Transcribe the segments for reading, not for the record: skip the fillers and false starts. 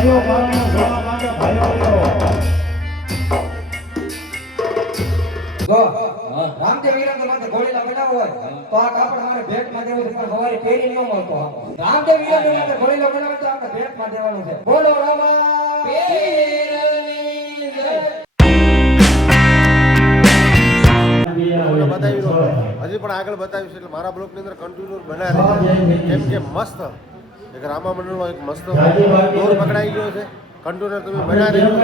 ભાઈઓ મારાને જોવા માટે ભાઈઓ રામદેવ વીરા માથે ઘોડીલા બનાવ હોય તો આ કાપડ મારે ભેટ માં દેવું છે પણ હવારે પહેરી ન મળતો રામદેવ વીરા માથે ઘોડીલા બનાવે તો આપણે ભેટ માં દેવાનું છે બોલો રામા પીરની જય હજી પણ આગળ બતાવીશ એટલે મારા બ્લોગની અંદર કન્ટિન્યુ બનાવે કેમ કે મસ્ત એક રામા મંડળનો એક મસ્ત દોર પકડાઈ ગયો છે કન્ટિન્યુ તમે બનાવી રહ્યો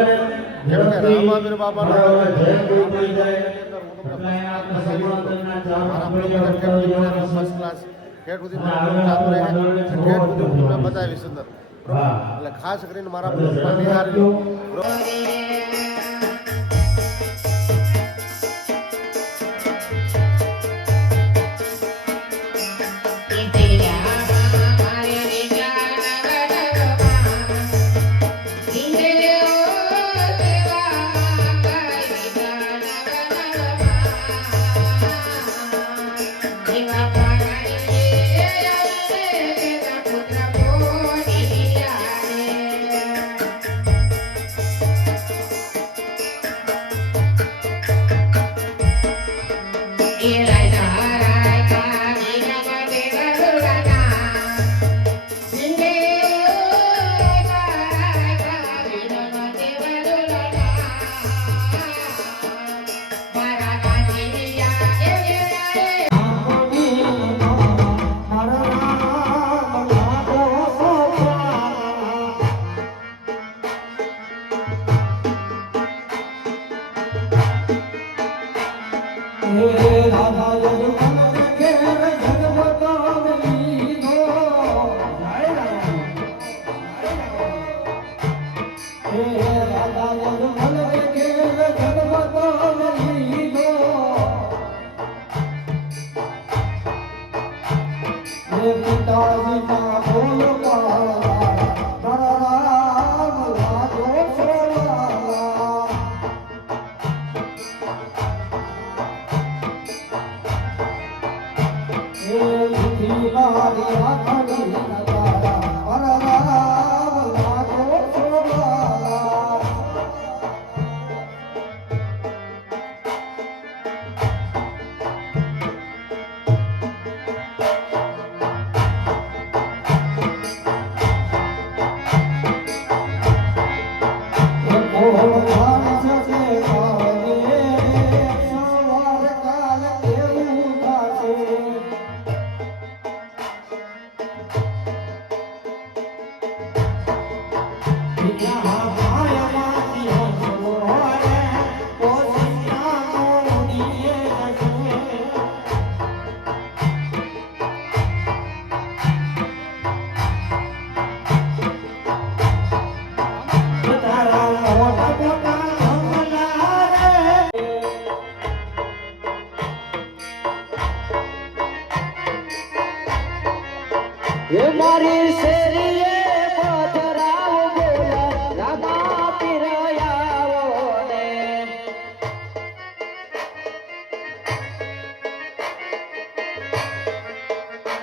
કેમ કે રામાવીર બાબાનો મારા બ્લોગની અંદર ફર્સ્ટ ક્લાસ ઠેઠ સુધી ચાલુ રહે ઠેઠ સુધી હું તમને બતાવીશ અંદર એટલે ખાસ કરીને મારા બ્લોગમાં નિહાળજો મારી શેરીએ પથરાવ બોલા રામા પીરયાવો ને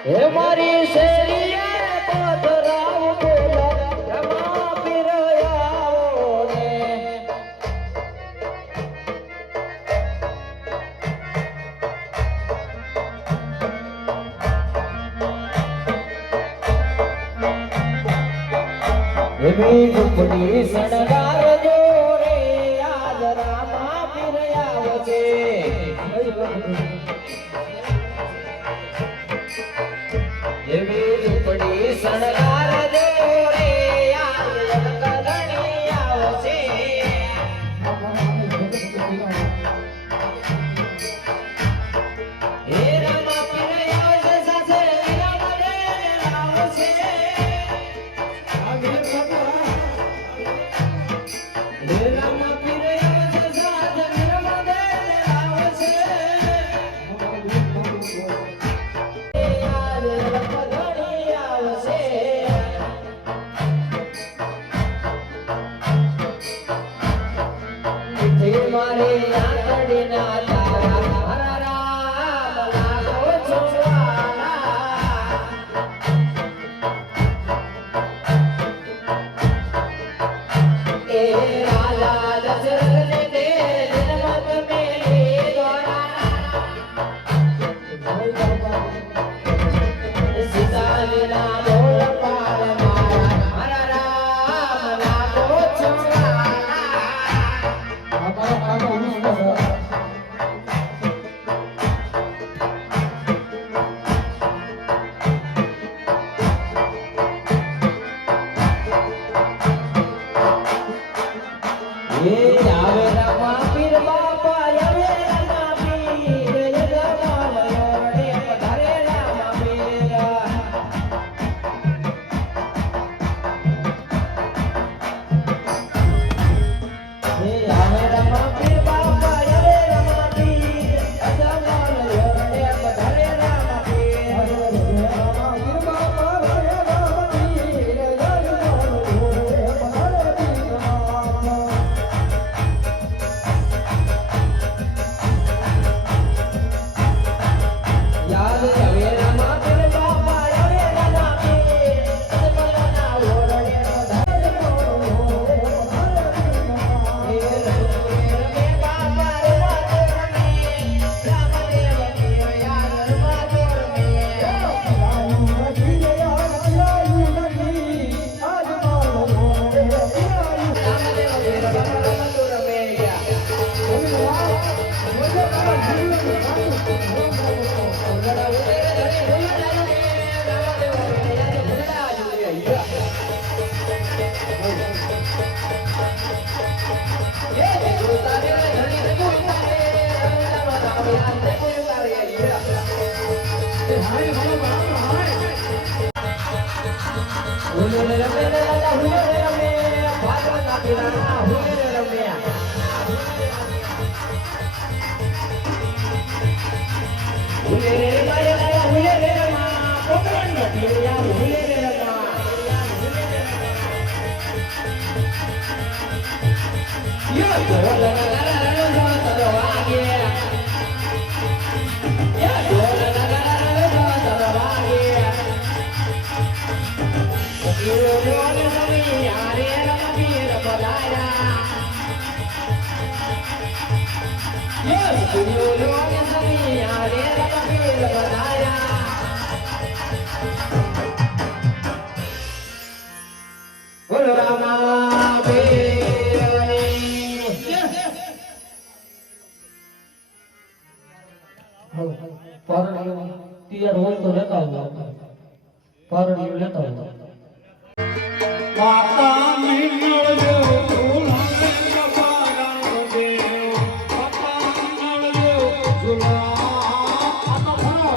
હે મારી શેરીએ પથરાવ બોલા રામા પીરયાવો ને એવી ઝૂંપડી શણગાર જોરે આજ રામા પીરયાવો છે એવી ઝૂંપડી શણગાર જોરે આજ લલકરણી આવશે હે રામા પીરયાવો છે સાસે રામા રે આવશે મારે આંગળીના તારા હરા રામ લાગો છોવાલા તૈયાર હોય તો લેતા આવજો પારણીઓ લેતા આવજો માતા મિનળજો ઝુલાવે કપાળાનો દેવ માતા મિનળજો ઝુલા આનો ખરો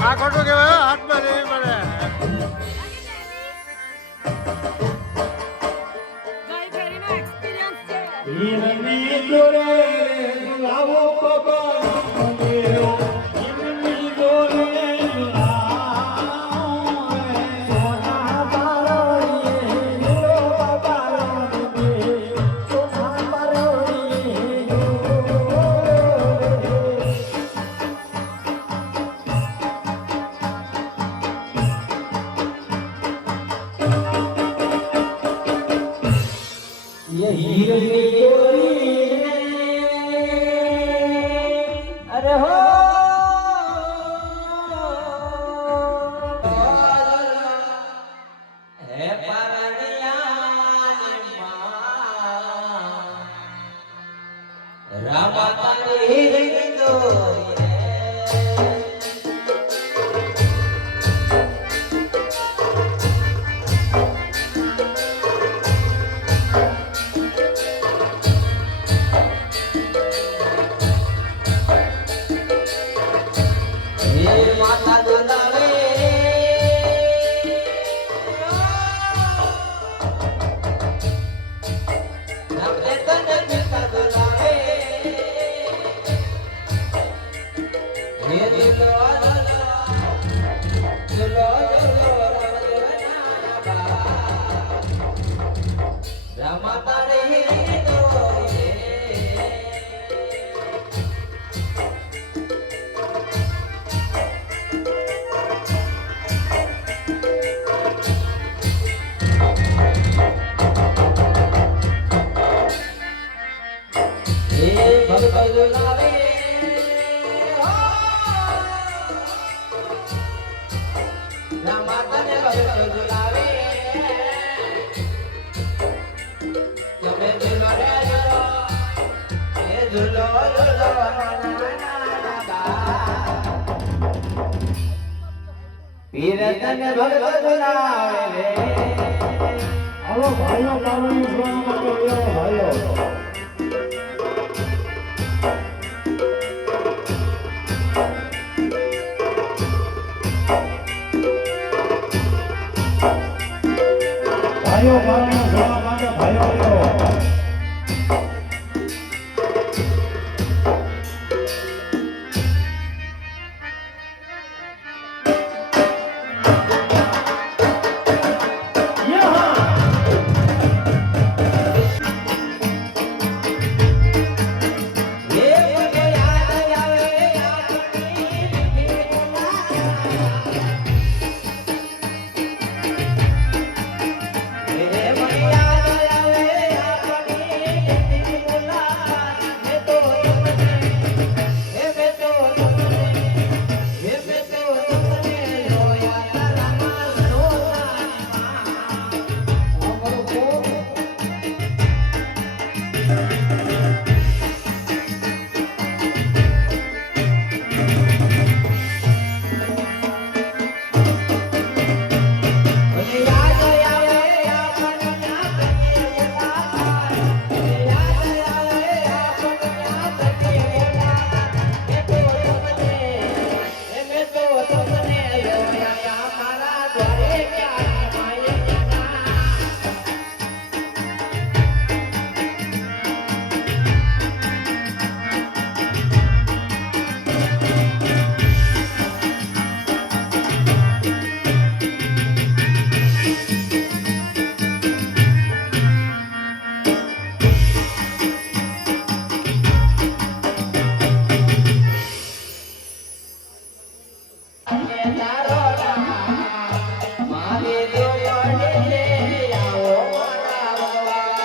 આ ખોટું કહેવાય હાથમાં નહીં મળે ગાય ફેરી નાખ હીરની દોરે લાવો પવન દેવ હીરની દોરે લાવો સોના પારોડીએ હીરો પારોડી સોના પારોડીએ ये हीरे गोरी अरे हो હે પરણિયાની માં રામા તારી હિરની દોરી હે માતા દોલાવે રામે તને પિતા દોલાવે હે દિલો રામા તારે હિરની દોરી હે ભક્ત દુલાવે રામા તને ભક્ત દુલાવે તમે ઝુલો રે ઝુલો હે ઝુલો ઝુલો પીર તને ભક્ત દુલાવે હાલો ભાઈઓ પાવણી જોવા માટે આવ્યા ભાઈઓ ભાઈઓ પાવણી જોવા માટે ભાઈઓ આવ્યો હે મને યાદ આવે આપની હે મને યાદ આવે આપની હે તો તમને હે મે તો તમને હે મે તો તમને રોયા તારા માં મને યાદ આવે આપની મને યાદ આવે આપની હે તો તમને હે મે તો તમને રોયા મારા દ્વારે ક્યાં માયા તારો રામ મારે જો પડે આવો મારા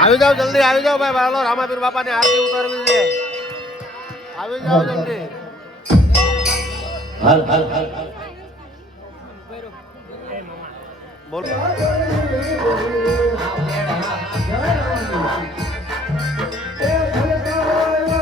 આવી જાઓ જલ્દી આવી જાઓ ભાઈ હાલો રામાપીર બાપાની આરતી ઉતારવી છે આવી જાઓ જલ્દી હાલ હાલ હાલ બોલ આ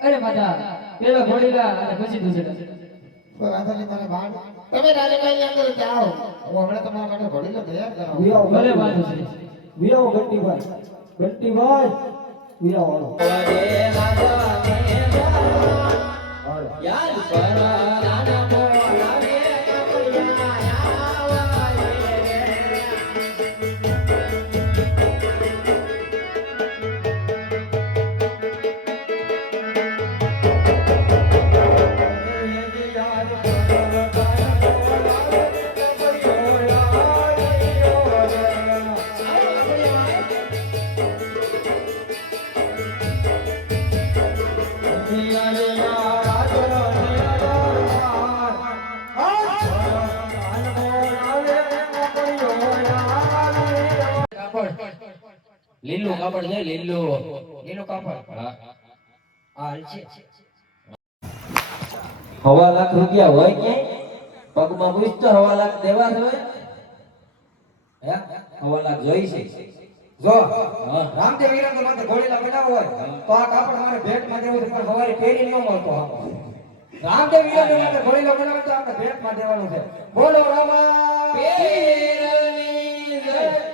અરે માતા પેલા ઘોડીલા અને પછી દૂસરા કોઈ વાંધો નહીં મને બાળ તમે રાણીભાઈ અંદર જાઓ હું હમણાં તમારા માટે ઘોડીલો તૈયાર કરાવું ભલે વાંધો છે વિયાઓ ઘંટીભાઈ વિયાઓ લીલું કાપડ છે લીલું લીલું કાપડ હા હાલ છે હવા લાખ રૂપિયા હોય ક્યાંય પગમાં પૂછતો હવા લાખ દેવા જ હોય હે હવા લાખ જોઈ છે જો હા રામદેવ વીરાંગો માથે ઘોડીલા બનાવ હોય તો આ કાપડ મારે ભેટમાં દેવું છે પણ હવારે પહેરી ન મળતો આપ રામદેવ વીરાંગો માથે ઘોડીલા બનાવે તો આપણે ભેટમાં દેવાનું છે બોલો રામા